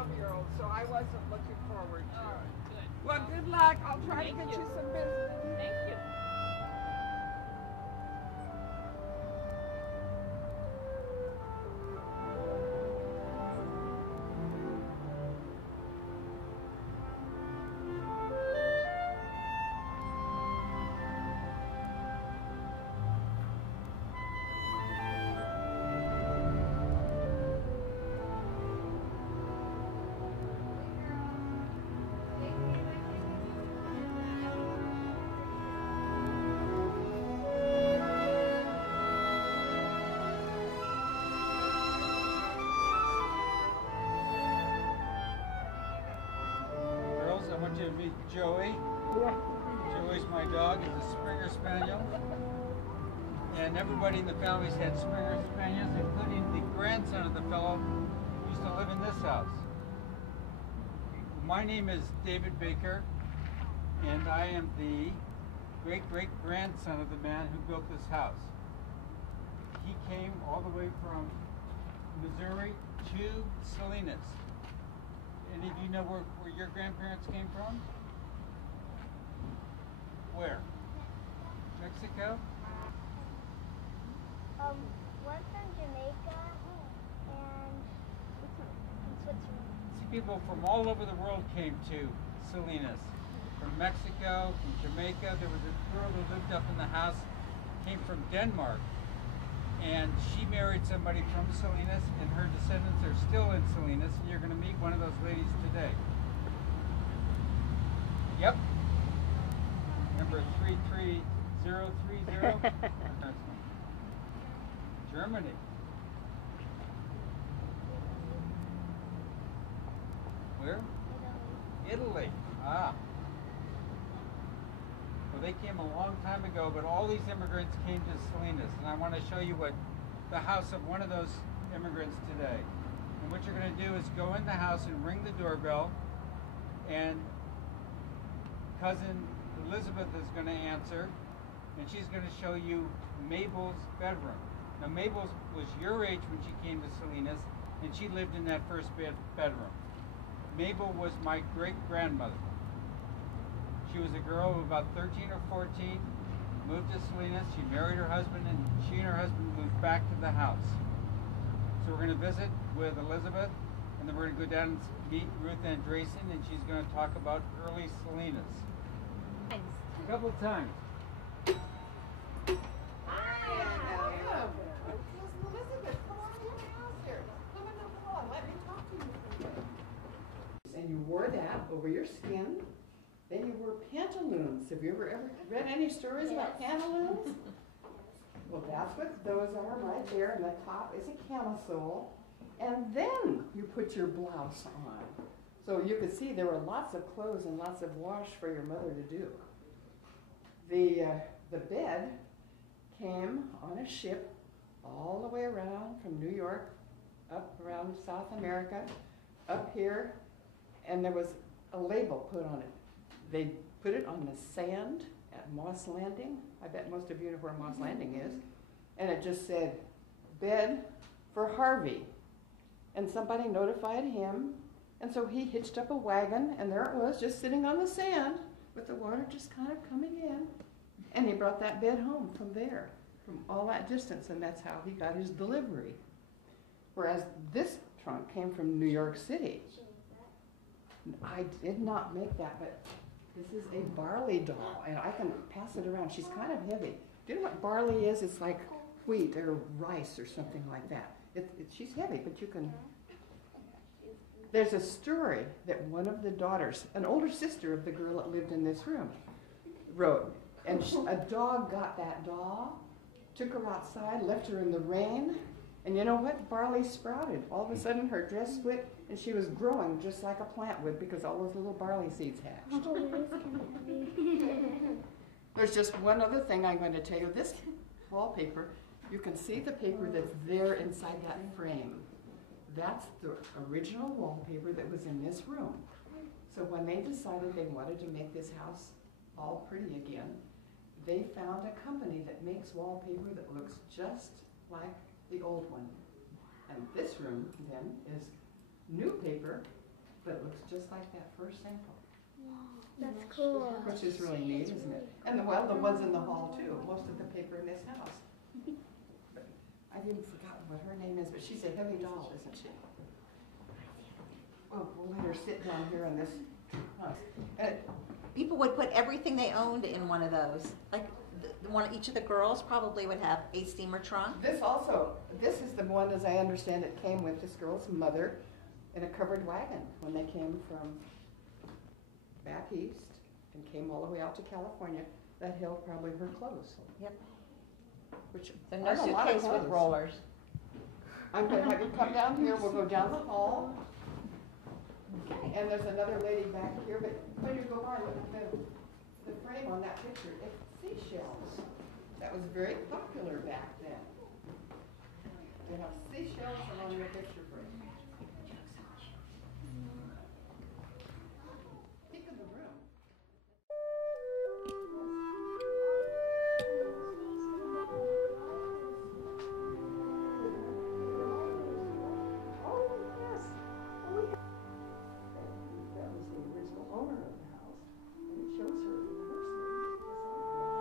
12-year-old, so I wasn't looking forward to Oh, it. good. Well, good luck. I'll try to Thank get you. you some business. Thank you. Girls, I want you to meet Joey. Joey's my dog. He's a Springer Spaniel. And everybody in the family's had Springer Spaniels, including the grandson of the fellow who used to live in this house. My name is David Baker, and I am the great-great-grandson of the man who built this house. He came all the way from Missouri to Salinas. Any of you know where your grandparents came from? Where? Mexico? One from Jamaica and Switzerland. See, people from all over the world came to Salinas. From Mexico, from Jamaica. There was a girl who lived up in the house, came from Denmark. And she married somebody from Salinas, and her descendants are still in Salinas, and you're going to meet one of those ladies today. Yep. Number 33030. Germany. Where? Italy. Ah. Well, they came a long time ago, but all these immigrants came to Salinas, and I want to show you what the house of one of those immigrants today. And what you're going to do is go in the house and ring the doorbell, and cousin Elizabeth is going to answer, and she's going to show you Mabel's bedroom. Now, Mabel was your age when she came to Salinas, and she lived in that first bedroom. Mabel was my great-grandmother. She was a girl of about 13 or 14, moved to Salinas, she married her husband, and she and her husband moved back to the house. So we're going to visit with Elizabeth, and then we're going to go down and meet Ruth Andresen, and she's going to talk about early Salinas. A couple of times. And you wore that over your skin. Then you wore pantaloons. Have you ever read any stories about pantaloons? Well, that's what those are right there, and the top is a camisole. And then you put your blouse on. So you could see there were lots of clothes and lots of wash for your mother to do. The bed came on a ship all the way around from New York, up around South America, up here, and there was a label put on it. They put it on the sand at Moss Landing. I bet most of you know where Moss Landing is. And it just said, bed for Harvey. And somebody notified him, and so he hitched up a wagon, and there it was, just sitting on the sand, with the water just kind of coming in. And he brought that bed home from there, from all that distance, and that's how he got his delivery. Whereas this trunk came from New York City. I did not make that, but this is a barley doll, and I can pass it around. She's kind of heavy. Do you know what barley is? It's like wheat or rice or something like that. She's heavy, but you can... There's a story that one of the daughters, an older sister of the girl that lived in this room, wrote. And a dog got that doll, took her outside, left her in the rain, and you know what? Barley sprouted. All of a sudden her dress split, and she was growing just like a plant would because all those little barley seeds hatched. There's just one other thing I'm going to tell you. This wallpaper, you can see the paper that's there inside that frame. That's the original wallpaper that was in this room. So when they decided they wanted to make this house all pretty again, they found a company that makes wallpaper that looks just like the old one. And this room, then, is new paper but it looks just like that first sample. That's cool. Which is really neat, isn't it? And the ones in the hall too, most of the paper in this house. But I've even forgotten what her name is, but she's a heavy doll, isn't she? Well, we'll let her sit down here on this. People would put everything they owned in one of those. Like each of the girls probably would have a steamer trunk. This is the one, as I understand it, came with this girl's mother in a covered wagon when they came from back east and came all the way out to California. That held probably her clothes. Yep. Which So are no a lot of suitcase with clothes. rollers. I'm going to have you come down here. We'll go down the hall. Okay. And there's another lady back here. But when you go by, look at the frame on that picture. It's seashells. That was very popular back then. You have seashells on your picture frame. Think of the room. Oh, yes. That was the original owner of the house. And it shows her in her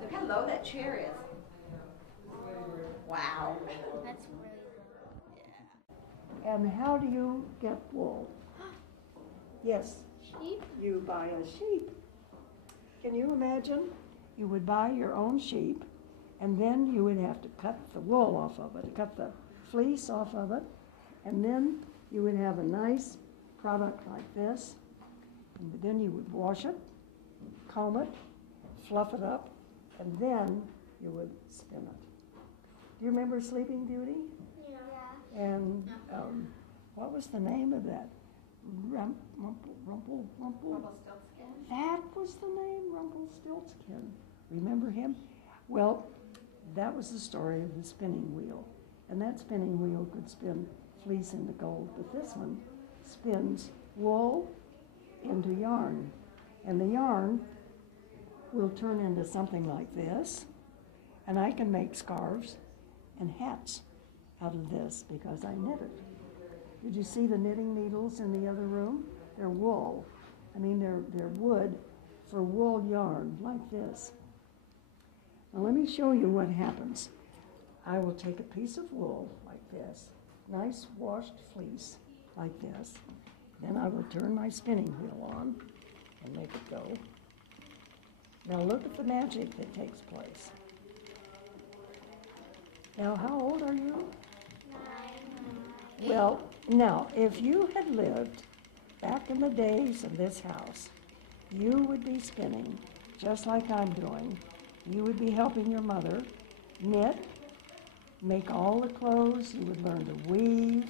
Look how low that chair is. Wow. That's really And how do you get wool? Yes, cheap. you buy a sheep. Can you imagine? You would buy your own sheep, and then you would have to cut the wool off of it, cut the fleece off of it, and then you would have a nice product like this. And then you would wash it, comb it, fluff it up, and then you would spin it. Do you remember Sleeping Beauty? Yeah. And what was the name of that? Rumple. That was the name, Rumpelstiltskin. Remember him? Well, that was the story of the spinning wheel. And that spinning wheel could spin fleece into gold, but this one spins wool into yarn. And the yarn will turn into something like this. And I can make scarves and hats out of this because I knit it. Did you see the knitting needles in the other room? They're wool. I mean, they're wood for wool yarn, like this. Now let me show you what happens. I will take a piece of wool like this, nice washed fleece like this. Then I will turn my spinning wheel on and make it go. Now look at the magic that takes place. Now, how old are you? 9. Well, now, if you had lived back in the days of this house, you would be spinning just like I'm doing. You would be helping your mother knit, make all the clothes. You would learn to weave.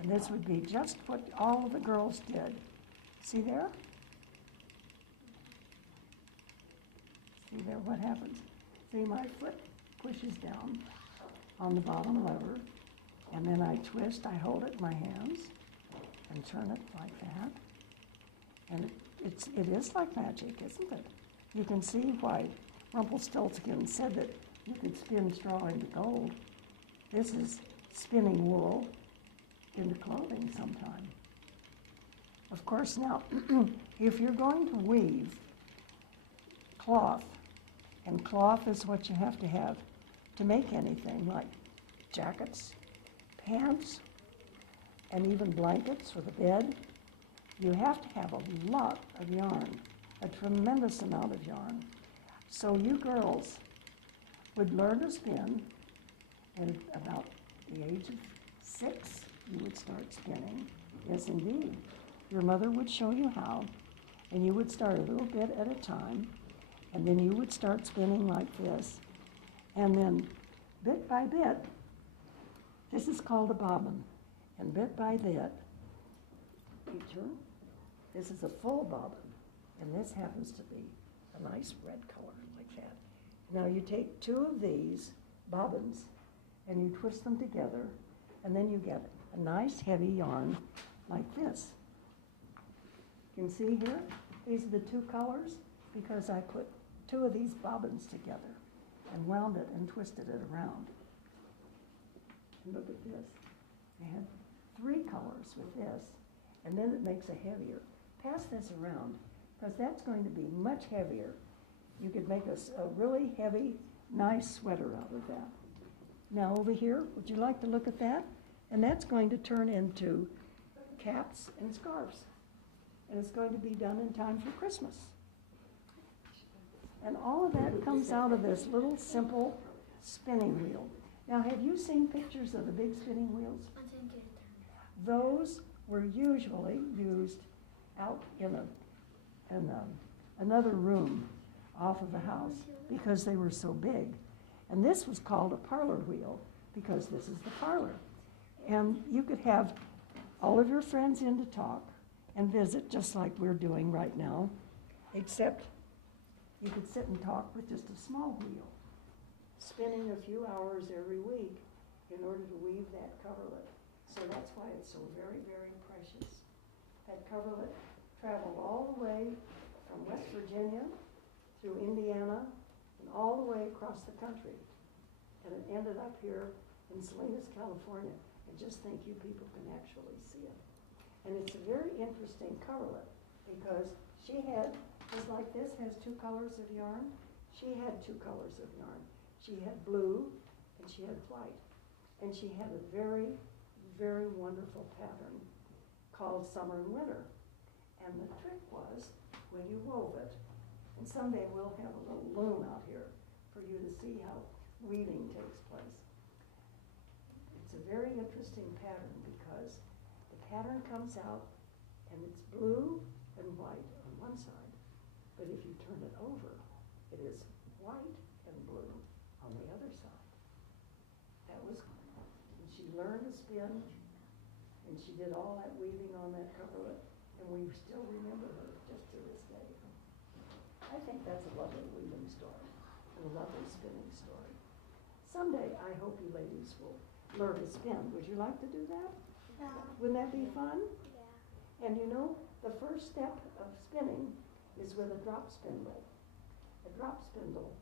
And this would be just what all of the girls did. See there? See there what happens? See, my foot pushes down on the bottom lever, and then I twist, I hold it in my hands and turn it like that. And it is like magic, isn't it? You can see why Rumpelstiltskin said that you could spin straw into gold. This is spinning wool into clothing sometime. Of course, now, if you're going to weave cloth, and cloth is what you have to make anything like jackets, pants, and even blankets for the bed, you have to have a lot of yarn, a tremendous amount of yarn. So you girls would learn to spin, and at about the age of 6, you would start spinning. Yes, indeed. Your mother would show you how, and you would start a little bit at a time, and then you would start spinning like this. And then bit by bit, this is called a bobbin, and bit by bit, you turn. This is a full bobbin, and this happens to be a nice red color like that. Now you take 2 of these bobbins, and you twist them together, and then you get a nice heavy yarn like this. You can see here, these are the 2 colors because I put 2 of these bobbins together and wound it and twisted it around. And look at this. I had 3 colors with this, and then it makes a heavier. Pass this around because that's going to be much heavier. You could make a really heavy, nice sweater out of that. Now over here, would you like to look at that? And that's going to turn into caps and scarves. And it's going to be done in time for Christmas. And all of that comes out of this little simple spinning wheel. Now, have you seen pictures of the big spinning wheels? Those were usually used out in another room off of the house because they were so big. And this was called a parlor wheel because this is the parlor. And you could have all of your friends in to talk and visit just like we're doing right now, except you could sit and talk with just a small wheel, spinning a few hours every week in order to weave that coverlet. So that's why it's so very, very precious. That coverlet traveled all the way from West Virginia through Indiana and all the way across the country. And it ended up here in Salinas, California. And just think you people can actually see it. And it's a very interesting coverlet because she had, just like this has 2 colors of yarn, she had 2 colors of yarn. She had blue and she had white. And she had a very, very wonderful pattern called Summer and Winter. And the trick was when you wove it, and someday we'll have a little loom out here for you to see how weaving takes place. It's a very interesting pattern because the pattern comes out and it's blue and white on one side, but if you turn it over, it is white and blue on the other side. That was, and she learned to spin, and she did all that weaving on that coverlet, and we still remember her just to this day. I think that's a lovely weaving story, and a lovely spinning story. Someday, I hope you ladies will learn to spin. Would you like to do that? Yeah. Wouldn't that be fun? Yeah. And you know, the first step of spinning is with a drop spindle. A drop spindle,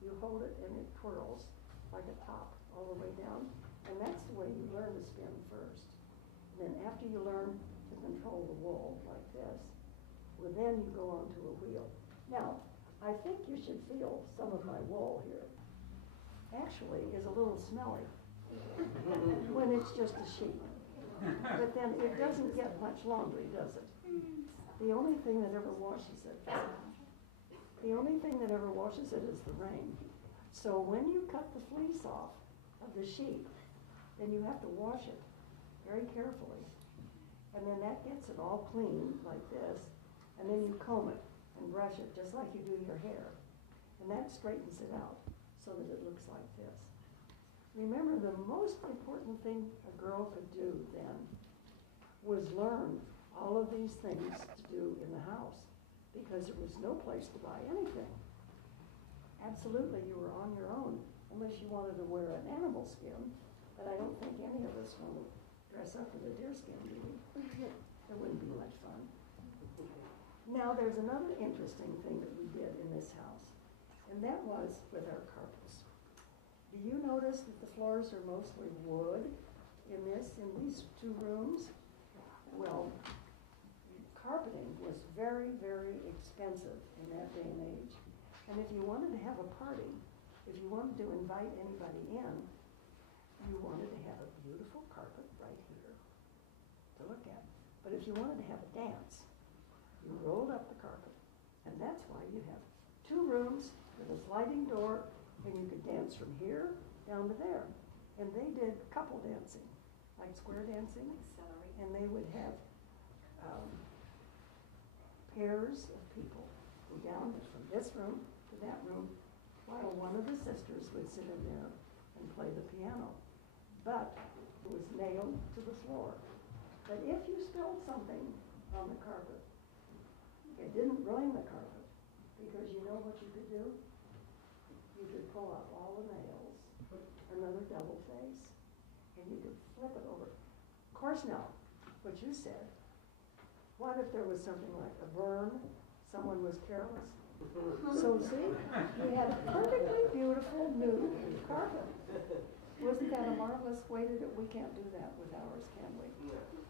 you hold it and it twirls like a top all the way down, and that's the way you learn to spin first. And then after you learn to control the wool like this, well then you go onto a wheel. Now, I think you should feel some of my wool here. Actually, is a little smelly when it's just a sheep. But then it doesn't get much laundry, does it? The only thing that ever washes it, is the rain. So when you cut the fleece off of the sheep, then you have to wash it very carefully. And then that gets it all clean like this, and then you comb it and brush it just like you do your hair. And that straightens it out so that it looks like this. Remember, the most important thing a girl could do then was learn all of these things to do in the house, because there was no place to buy anything. Absolutely, you were on your own, unless you wanted to wear an animal skin, but I don't think any of us want to dress up with a deer skin, do we? It wouldn't be much fun. Now, there's another interesting thing that we did in this house, and that was with our carpets. Do you notice that the floors are mostly wood in these two rooms? Well, carpeting was very, very expensive in that day and age. And if you wanted to have a party, if you wanted to invite anybody in, you wanted to have a beautiful carpet right here to look at. But if you wanted to have a dance, you rolled up the carpet. And that's why you have two rooms with a sliding door, and you could dance from here down to there. And they did couple dancing, like square dancing. And they would have pairs of people go down from this room to that room, while one of the sisters would sit in there and play the piano. But it was nailed to the floor. But if you spilled something on the carpet, it didn't ruin the carpet, because you know what you could do? You could pull out all the nails, another double face, and you could flip it over. Of course now, what you said, what if there was something like a burn, someone was careless? So see, you had a perfectly beautiful new carpet. Wasn't that a marvelous way to do it? We can't do that with ours, can we?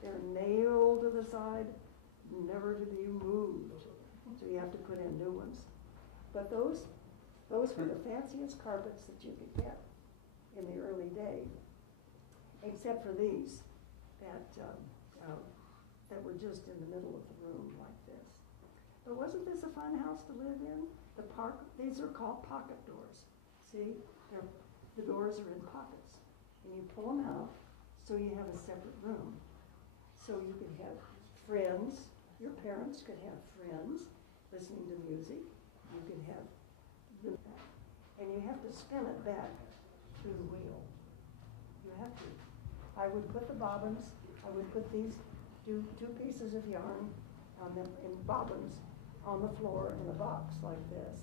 They're nailed to the side, never to be moved. So you have to put in new ones. But those were the fanciest carpets that you could get in the early day, except for these that were just in the middle of the room like this. But wasn't this a fun house to live in? These are called pocket doors. See, the doors are in pockets, and you pull them out so you have a separate room. So you could have friends. Your parents could have friends listening to music. You could have and you have to spin it back through the wheel. You have to. I would put the bobbins. I would put these two pieces of yarn on them in bobbins on the floor in a box like this,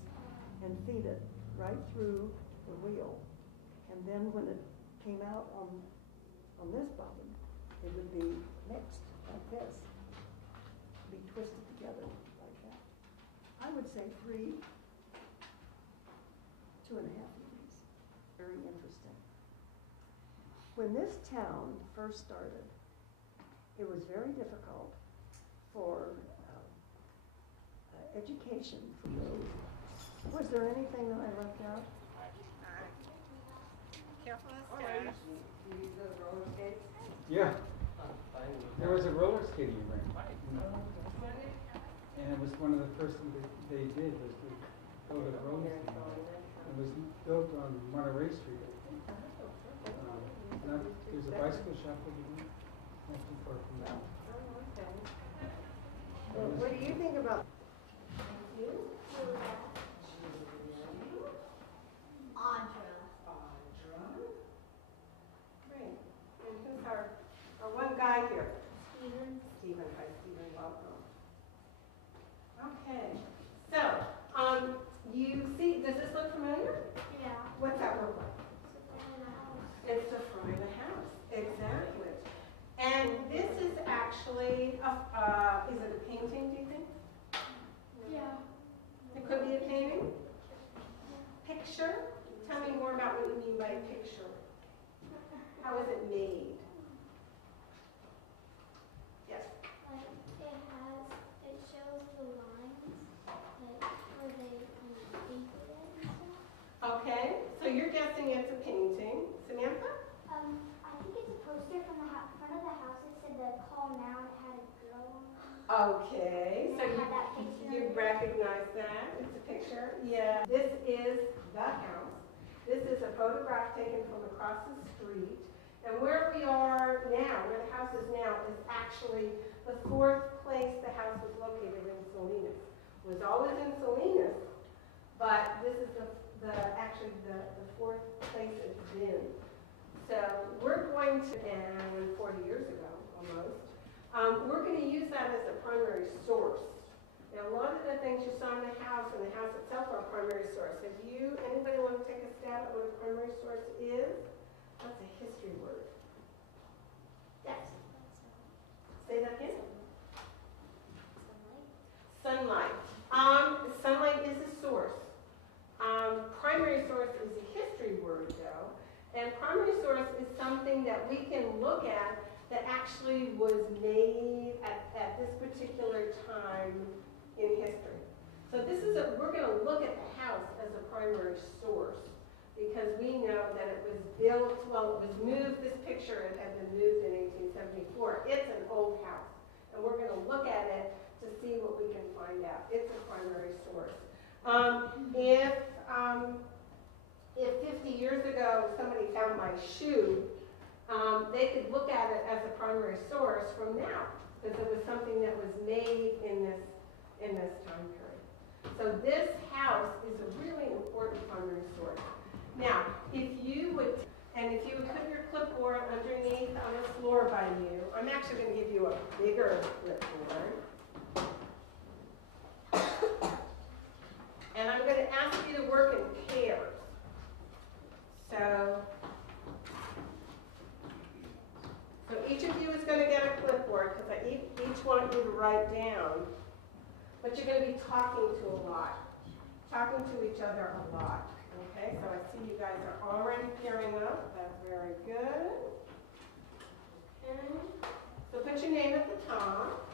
and feed it right through the wheel. And then when it came out on this bobbin, it would be mixed like this, be twisted together like that. I would say 2.5 years. Very interesting. When this town first started, it was very difficult for education for those. Was there anything that I left out? Careful of Yeah. There was a roller skating rink. And it was one of the first things they did was to build a roller skating rink. It was built on Monterey Street. There's a bicycle shop over there. Not too far from that. What do you think about? Audra. Great. And who's our one guy here? Steven. Stephen. Hi, Stephen. Welcome. Okay, so, you see, does this look familiar? Yeah. What's that look like? Savannah. It's the front of the house, exactly. And this is actually, is it a painting, do you think? Yeah. It could be a painting? Picture? Tell me more about what you mean by a picture. How is it made? Yes? Like it shows the lines, like where they guessing it's a painting. Samantha? I think it's a poster from the front of the house. It said the call now. It had a girl on it. Okay, so And it had that picture. you recognize that? It's a picture? Yeah. This is the house. This is a photograph taken from across the street. And where we are now, where the house is now, is actually the fourth place the house was located in Salinas. It was always in Salinas, but this is actually the fourth place it's been. So we're going to, and 40 years ago almost, we're going to use that as a primary source. Now, a lot of the things you saw in the house and the house itself are a primary source. Anybody want to take a stab at what a primary source is? That's a history word. Yes. Say that again. Sunlight. Sunlight is a source. Primary source is a history word, though. And primary source is something that we can look at that actually was made at this particular time in history. So we're going to look at the house as a primary source because we know that it was built, well, it was moved, this picture had been moved in 1874. It's an old house. And we're going to look at it to see what we can find out. It's a primary source. If 50 years ago somebody found my shoe, they could look at it as a primary source from now, because it was something that was made in this time period. So this house is a really important primary source. Now, if you would put your clipboard underneath on the floor by you, I'm actually going to give you a bigger clipboard. And I'm going to ask you to work in pairs. So each of you is going to get a clipboard because I each want you to write down. But you're going to be talking to a lot, talking to each other a lot. Okay, so I see you guys are already pairing up. That's very good. Okay. So put your name at the top.